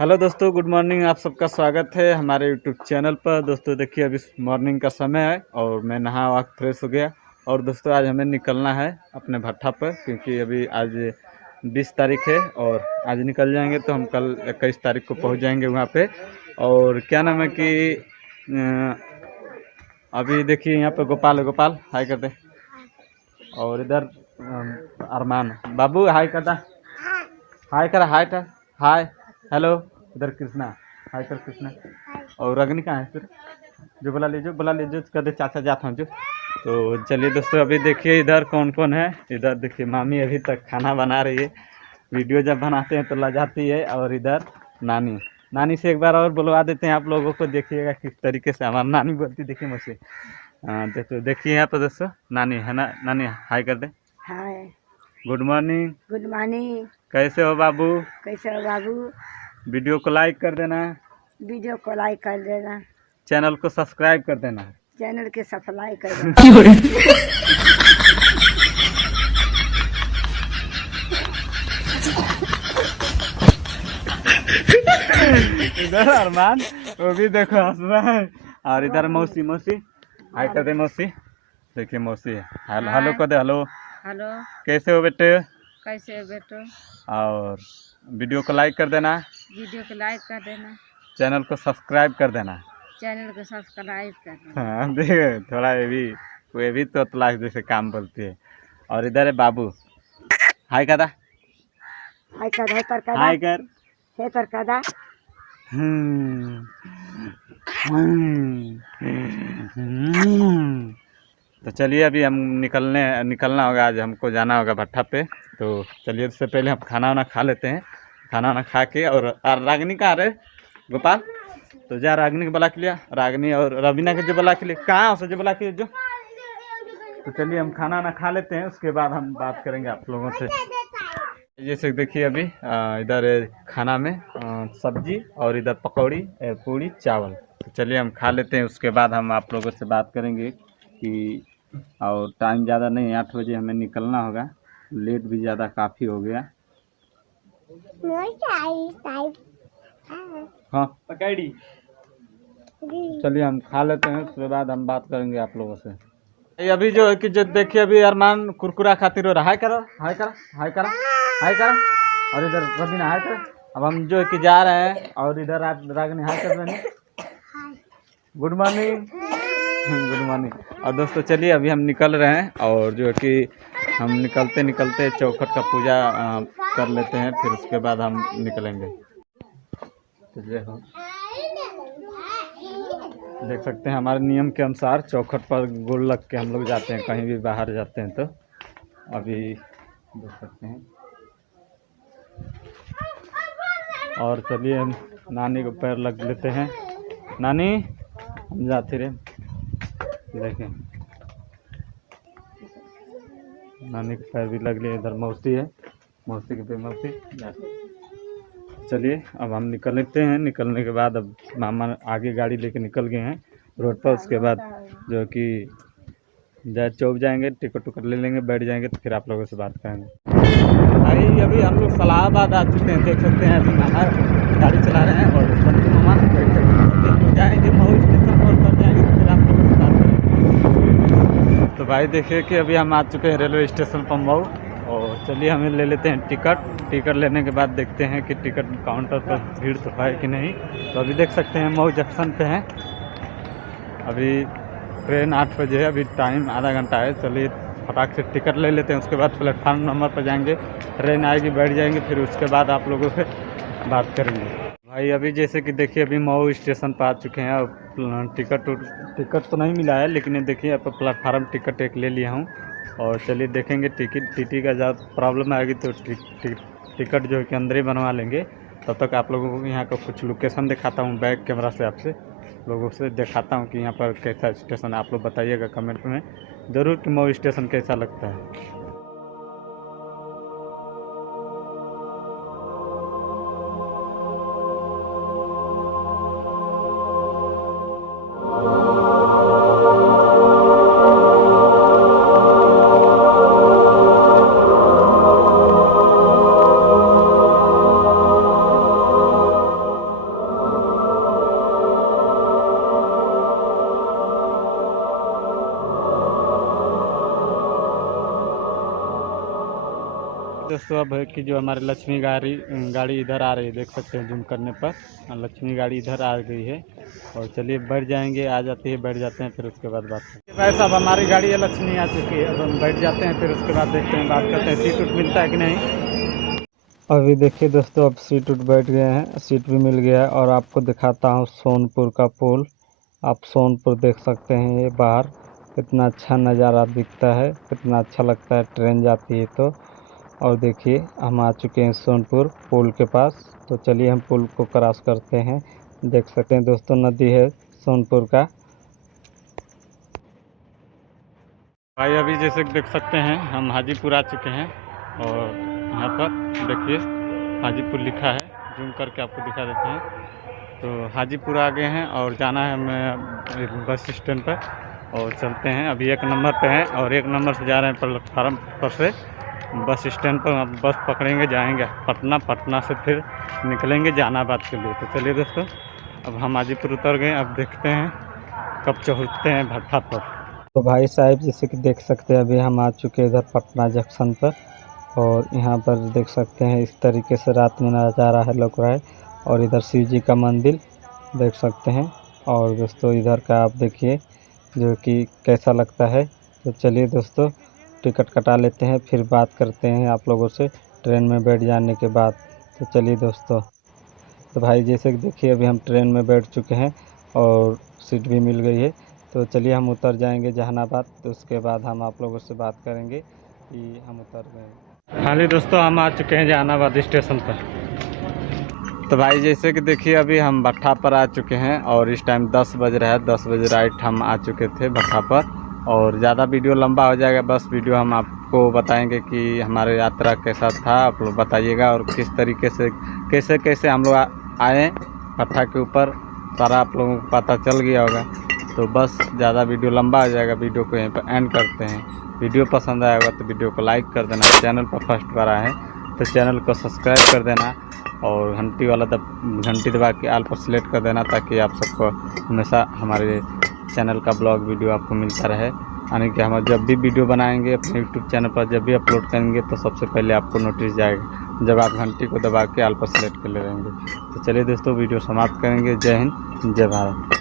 Hello दोस्तों, good morning. आप सबका स्वागत है हमारे यूट्यूब चैनल पर। दोस्तों देखिए, अभी मॉर्निंग का समय है और मैं नहा वहा फ्रेश हो गया। और दोस्तों आज हमें निकलना है अपने भट्ठा पर, क्योंकि अभी आज 20 तारीख है और आज निकल जाएंगे तो हम कल 21 तारीख को पहुंच जाएंगे वहां पे। और क्या नाम है कि अभी देखिए यहाँ पर गोपाल है। गोपाल हाय कर दे। और इधर अरमान बाबू हाय कर दा। हाय कर, हाय कर, हाय हेलो। इधर कृष्णा हाय कर, कृष्णा। और अग्नि कहाँ है फिर? जो बुला लीजिए कर दे, चाचा जाता हूँ जो। तो चलिए दोस्तों, अभी देखिए इधर कौन कौन है। इधर देखिए मामी अभी तक खाना बना रही है। वीडियो जब बनाते हैं तो लजाती है। और इधर नानी, नानी से एक बार और बुलवा देते हैं आप लोगों को, देखिएगा किस तरीके से हमारी नानी बोलती। देखिए मुझसे तो देखिए यहाँ पर दोस्तों नानी है ना। नानी हाय कर दे। हाय, गुड मॉर्निंग। Good morning. कैसे हो बाबू? कैसे हो बाबू? वीडियो को लाइक कर देना, वीडियो को लाइक कर देना, चैनल को सब्सक्राइब कर देना। चैनल के सब्सक्राइब कर देना। इधर अरमान वो भी देखो हंस रहा है। और इधर मौसी, मौसी हाय कर दे। मौसी देखिए, मौसी है। हेलो हेलो कर दे। हेलो हेलो, कैसे हो बेटे? कैसे हो बेटो? और वीडियो को लाइक कर देना, वीडियो को लाइक कर देना, चैनल को सब्सक्राइब कर देना। चैनल को सब्सक्राइब कर देना। हाँ देख, थोड़ा ये भी तो तलाश जैसे काम बोलती है। और इधर है बाबू, हाय कर दा। हाय कर, है पर हाय कर। है पर कदा। तो चलिए अभी हम निकलना होगा। आज हमको जाना होगा भट्ठा पे। तो चलिए उससे पहले हम खाना वाना खा लेते हैं। खाना वाना खा के और रागनी कहाँ रहे गोपाल? तो जा रागनी को बुला के लिया। रागनी और रवीना के जो बुला के लिए, कहाँ उसे जो बुला के जो। तो चलिए हम खाना वाना खा लेते हैं, उसके बाद हम बात करेंगे आप लोगों से। जैसे देखिए अभी इधर खाना में सब्जी और इधर पकौड़ी, पूड़ी, चावल। तो चलिए हम खा लेते हैं, उसके बाद हम आप लोगों से बात करेंगे कि। और टाइम ज़्यादा नहीं, 8 बजे हमें निकलना होगा। लेट भी ज़्यादा काफ़ी हो गया। हाँ पकौड़ी। चलिए हम खा लेते हैं, उसके बाद हम बात करेंगे आप लोगों से। ये अभी जो है कि जो देखिए अभी अरमान कुरकुरा खातिर हो रहा। हाय करो, हाय करो, हाय करो, हाय करो। और इधर रवीना हाय करो। अब हम जो है कि जा रहे हैं और इधर आप रागनी हाय कर रहे हैं। Good morning. Good morning. और दोस्तों चलिए अभी हम निकल रहे हैं और जो है कि हम निकलते निकलते चौखट का पूजा कर लेते हैं, फिर उसके बाद हम निकलेंगे। चलिए हम देख सकते हैं हमारे नियम के अनुसार चौखट पर गोल लग के हम लोग जाते हैं, कहीं भी बाहर जाते हैं तो। अभी देख सकते हैं। और चलिए हम नानी को पैर लग लेते हैं। नानी हम जाते रहे, देखें नानी के पैर भी लग लिए। इधर मौसी है, मौसी के पैर मौसी। चलिए अब हम निकलते हैं। निकलने के बाद अब मामा आगे गाड़ी लेके निकल गए हैं रोड पर। उसके बाद जो कि चौक जाएंगे, टिकट उकट ले लेंगे, बैठ जाएंगे, तो फिर आप लोगों से बात करेंगे। भाई अभी हम लोग सलाहाबाद आ चुके हैं, देख सकते हैं। अभी मामा गाड़ी चला रहे हैं और मामा जाएंगे मऊ स्टेशन पर, उतर जाएंगे तो फिर आप लोगों से बात करेंगे। तो भाई देखिए कि अभी हम आ चुके हैं रेलवे स्टेशन पर मऊ। और चलिए हमें ले लेते हैं टिकट। टिकट लेने के बाद देखते हैं कि टिकट काउंटर पर भीड़ तो है कि नहीं। तो अभी देख सकते हैं मऊ जंक्शन पे हैं। अभी ट्रेन 8 बजे है, अभी टाइम आधा घंटा है। चलिए फटाक से टिकट ले लेते हैं, उसके बाद प्लेटफार्म नंबर पर जाएंगे, ट्रेन आएगी, बैठ जाएंगे, फिर उसके बाद आप लोगों से बात करेंगे। भाई अभी जैसे कि देखिए अभी मऊ स्टेशन पर आ चुके हैं और टिकट तो नहीं मिला है, लेकिन ये देखिए यहाँ पर प्लेटफार्म टिकट एक ले लिया हूँ। और चलिए देखेंगे टीटी का ज़्यादा प्रॉब्लम आएगी तो टिकट जो है कि अंदर ही बनवा लेंगे। तब तक आप लोगों को यहाँ का कुछ लोकेशन दिखाता हूँ बैक कैमरा से, आपसे लोगों से दिखाता हूँ कि यहाँ पर कैसा स्टेशन। आप लोग बताइएगा कमेंट में ज़रूर कि मऊ स्टेशन कैसा लगता है। दोस्तों अब है कि जो हमारी लक्ष्मी गाड़ी इधर आ रही है, देख सकते हैं जूम करने पर लक्ष्मी गाड़ी इधर आ गई है। और चलिए बैठ जाएंगे, आ जाती है, बैठ जाते हैं, फिर उसके बाद बात करते हैं। भाई साहब हमारी गाड़ी है लक्ष्मी आ चुकी है, अब हम बैठ जाते हैं, फिर उसके बाद देखते हैं, बात करते हैं सीट उट मिलता है कि नहीं। अभी देखिए दोस्तों अब सीट उट बैठ गए हैं, सीट भी मिल गया है। और आपको दिखाता हूँ सोनपुर का पुल। आप सोनपुर देख सकते हैं, ये बाहर कितना अच्छा नज़ारा दिखता है, कितना अच्छा लगता है ट्रेन जाती है तो। और देखिए हम आ चुके हैं सोनपुर पुल के पास, तो चलिए हम पुल को क्रॉस करते हैं। देख सकते हैं दोस्तों नदी है सोनपुर का। भाई अभी जैसे देख सकते हैं हम हाजीपुर आ चुके हैं, और यहाँ पर देखिए हाजीपुर लिखा है, जूम करके आपको दिखा देते हैं। तो हाजीपुर आ गए हैं और जाना है हमें बस स्टैंड पर, और चलते हैं। अभी 1 नंबर पे हैं और 1 नंबर से जा रहे हैं प्लेटफार्म पर से बस स्टैंड पर। अब बस पकड़ेंगे, जाएंगे पटना, पटना से फिर निकलेंगे जहानाबाद के लिए। तो चलिए दोस्तों अब हम हाजीपुर उतर गए, अब देखते हैं कब चढ़ते हैं भट्ठा पर। तो भाई साहब जैसे कि देख सकते हैं अभी हम आ चुके हैं इधर पटना जंक्शन पर, और यहाँ पर देख सकते हैं इस तरीके से रात में नज़ारा है लोग रहा है। और इधर शिव जी का मंदिर देख सकते हैं। और दोस्तों इधर का आप देखिए जो कि कैसा लगता है। तो चलिए दोस्तों टिकट कटा लेते हैं, फिर बात करते हैं आप लोगों से ट्रेन में बैठ जाने के बाद। तो चलिए दोस्तों, तो भाई जैसे कि देखिए अभी हम ट्रेन में बैठ चुके हैं और सीट भी मिल गई है। तो चलिए हम उतर जाएंगे जहानाबाद, तो उसके बाद हम आप लोगों से बात करेंगे कि हम उतर गए। हाँ जी दोस्तों हम आ चुके हैं जहानाबाद स्टेशन पर। तो भाई जैसे कि देखिए अभी हम भट्ठा पर आ चुके हैं और इस टाइम 10 बज रहा है, 10 बजे राइट हम आ चुके थे भट्ठा पर। और ज़्यादा वीडियो लंबा हो जाएगा, बस वीडियो हम आपको बताएंगे कि हमारी यात्रा कैसा था, आप लोग बताइएगा। और किस तरीके से कैसे कैसे हम लोग आए भट्ठा के ऊपर, सारा आप लोगों को पता चल गया होगा। तो बस ज़्यादा वीडियो लंबा हो जाएगा, वीडियो को यहीं पर एंड करते हैं। वीडियो पसंद आया होगा तो वीडियो को लाइक कर देना, चैनल पर फर्स्ट बार आए हैं तो चैनल को सब्सक्राइब कर देना, और घंटी वाला घंटी दबा के ऑल पर सिलेक्ट कर देना, ताकि आप सबको हमेशा हमारे चैनल का ब्लॉग वीडियो आपको मिलता रहे। यानी कि हम जब भी वीडियो बनाएंगे अपने यूट्यूब चैनल पर, जब भी अपलोड करेंगे तो सबसे पहले आपको नोटिस जाएगा जब आप घंटी को दबा के ऑल पर सिलेक्ट कर ले रहेंगे। तो चलिए दोस्तों वीडियो समाप्त करेंगे। जय हिंद, जय भारत।